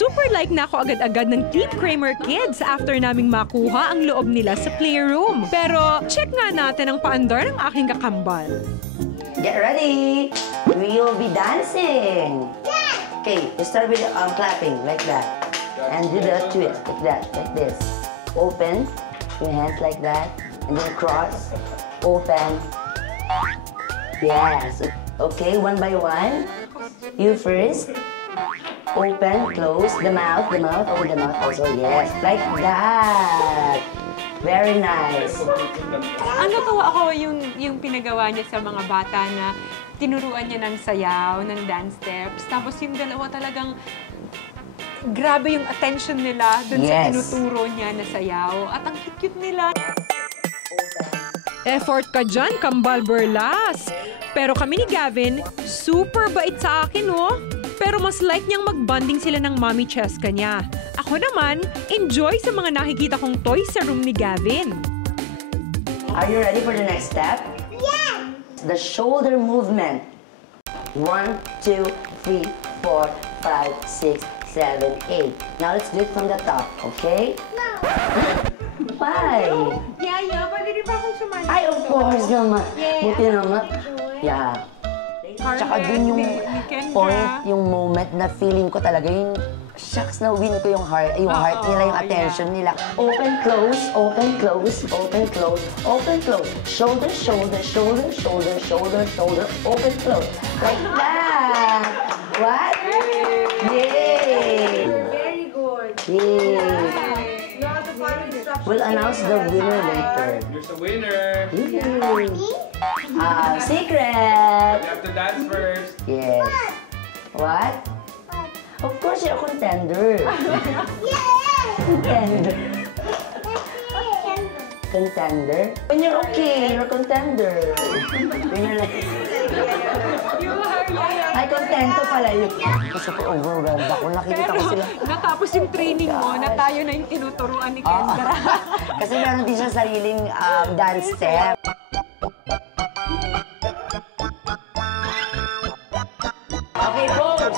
Super like na ako agad-agad ng Team Kramer Kids after naming makuha ang loob nila sa playroom. Pero check nga natin ang paandar ng aking kakambal. Get ready! We will be dancing! Okay, you start with clapping, like that. And do the twist, like that, like this. Open, your hands like that. And then cross, open. Yes. Okay, one by one. You first. Open, close, the mouth, open the mouth also, yes. Like that. Very nice. Ang natawa ako yung pinagawa niya sa mga bata na tinuruan niya ng sayaw, ng dance steps. Tapos yung dalawa talagang grabe yung attention nila dun sa tinuturo niya na sayaw. At ang cute nila. Effort ka dyan, Kambal Berlas. Pero kami ni Gavin, super bait sa akin, oh. Pero mas like niyang mag-bonding sila ng mommy Cheska niya. Ako naman, enjoy sa mga nakikita kong toys sa room ni Gavin. Are you ready for the next step? Yeah! The shoulder movement. 1, 2, 3, 4, 5, 6, 7, 8. Now let's do it from the top, okay? No! Why? Yeah, pwede rin ba akong sumali? Ay, of course naman. Buti naman. Yeah. Tsaka dun yung point, yung moment na feeling ko talaga yung shucks na win ko yung heart nila, yung attention nila. Open, close, open, close, open, close, open, close. Shoulder, shoulder, shoulder, shoulder, shoulder, shoulder, open, close. Like that. What? Yay! Very good. Yay! We'll announce the winner later. Here's the winner. Secret! You have to dance first. Yes. What? Of course, you're a contender. Contender. Contender? When you're okay, you're a contender. When you're like... Ay, contento pala yun. Kasi ko overwhelmed ako. Nakikita ko sila. Natapos yung training mo na tayo na yung tinuturuan ni Kendra. Kasi meron din siya sariling dance step. Okay, pose!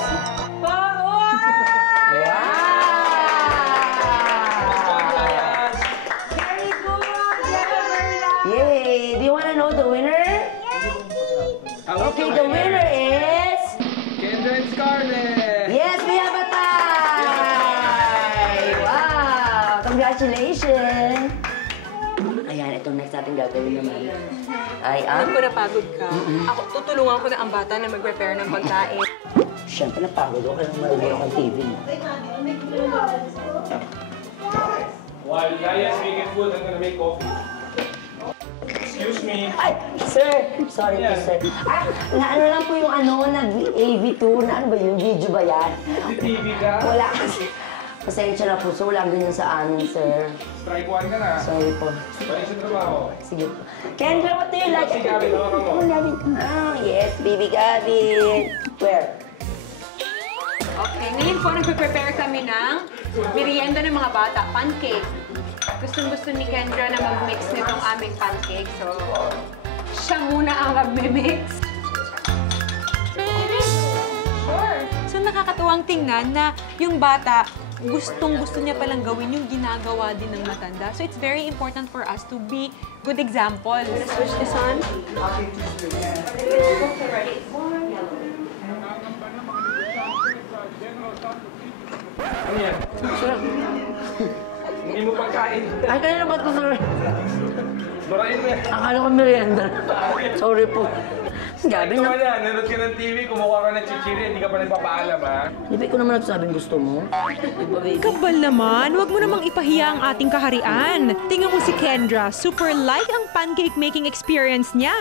Very good. Yay! Do you want to know the winner? Okay, the winner is... Kendra and Scarlett. Yes, we have a tie! Wow! Congratulations! Ayan, itong next natin gagawin naman. Ay, Alam ko napagod ka. Ako, tutulungan ko na ang bata na mag-prepare ng pagkain. Siyempre, napagod ako. Kailangan marunong ako ng TV. While Yaya's making food, I'm gonna make coffee. Excuse me. Ay, sir! Sorry po, sir. Naano lang po yung nag-AV tour. Na ano ba yun? Video ba yan? TV ka? Wala kasi. Pasensya na po, so wala ganyan sa amin, sir. Strike one ka na. Sorry po. Balik sa trabaho. Sige po. Kendra, what do you like? Si Gavin, hawakan mo. Oh, Gavin. Ah, yes, baby Gavin. Where? Okay, ngayon po nagpe-prepare kami ng merienda ng mga bata, pancake. Gustong-gusto ni Kendra na mag-mix nitong aming pancake. So, siya muna ang mag-mix. Sure. So, nakakatuwang tingnan na yung bata, gustong-gusto niya palang gawin yung ginagawa din ng matanda. So, it's very important for us to be good example. Let's switch this on. Ano yan? Hindi mo pagkain. Ay, kanina ba ito, sir? Marain mo yan. Akala ko merienda. Sorry po. Gavin, Ito ka na, nanood ka ng TV, kumuha ka ng chichiri, hindi ka pa nagpapaalam, ha? Di ko naman nagsabing gusto mo. Di ba, baby? Kabal naman, wag mo namang ipahiya ang ating kaharian. Tingnan mo si Kendra, super like ang pancake making experience niya.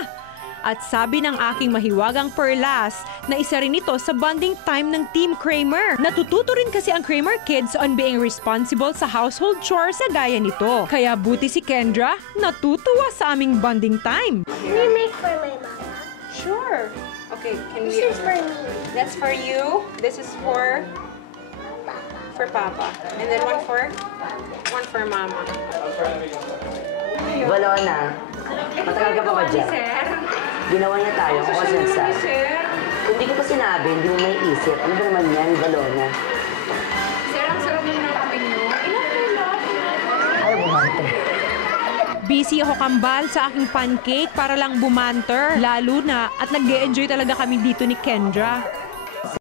At sabi ng aking mahiwagang Perlas na isa rin ito sa bonding time ng Team Kramer. Natututo rin kasi ang Kramer kids on being responsible sa household chores sa gaya nito. Kaya buti si Kendra, natutuwa sa aming bonding time. Can you make for my mama? Sure. Okay, can we... This is for me. That's for you. This is for Papa. And then one for Mama. Valona, matagal ka pa ba dyan? Sir. Ginawa niya tayo, ako kasi nagsabi. Sir. Kung di ko pa sinabi, hindi mo may isip. Ano ba naman yan, Valona? Sir, Busy ako kambal sa aking pancake para lang bumanter. Lalo na at nag-e-enjoy talaga kami dito ni Kendra.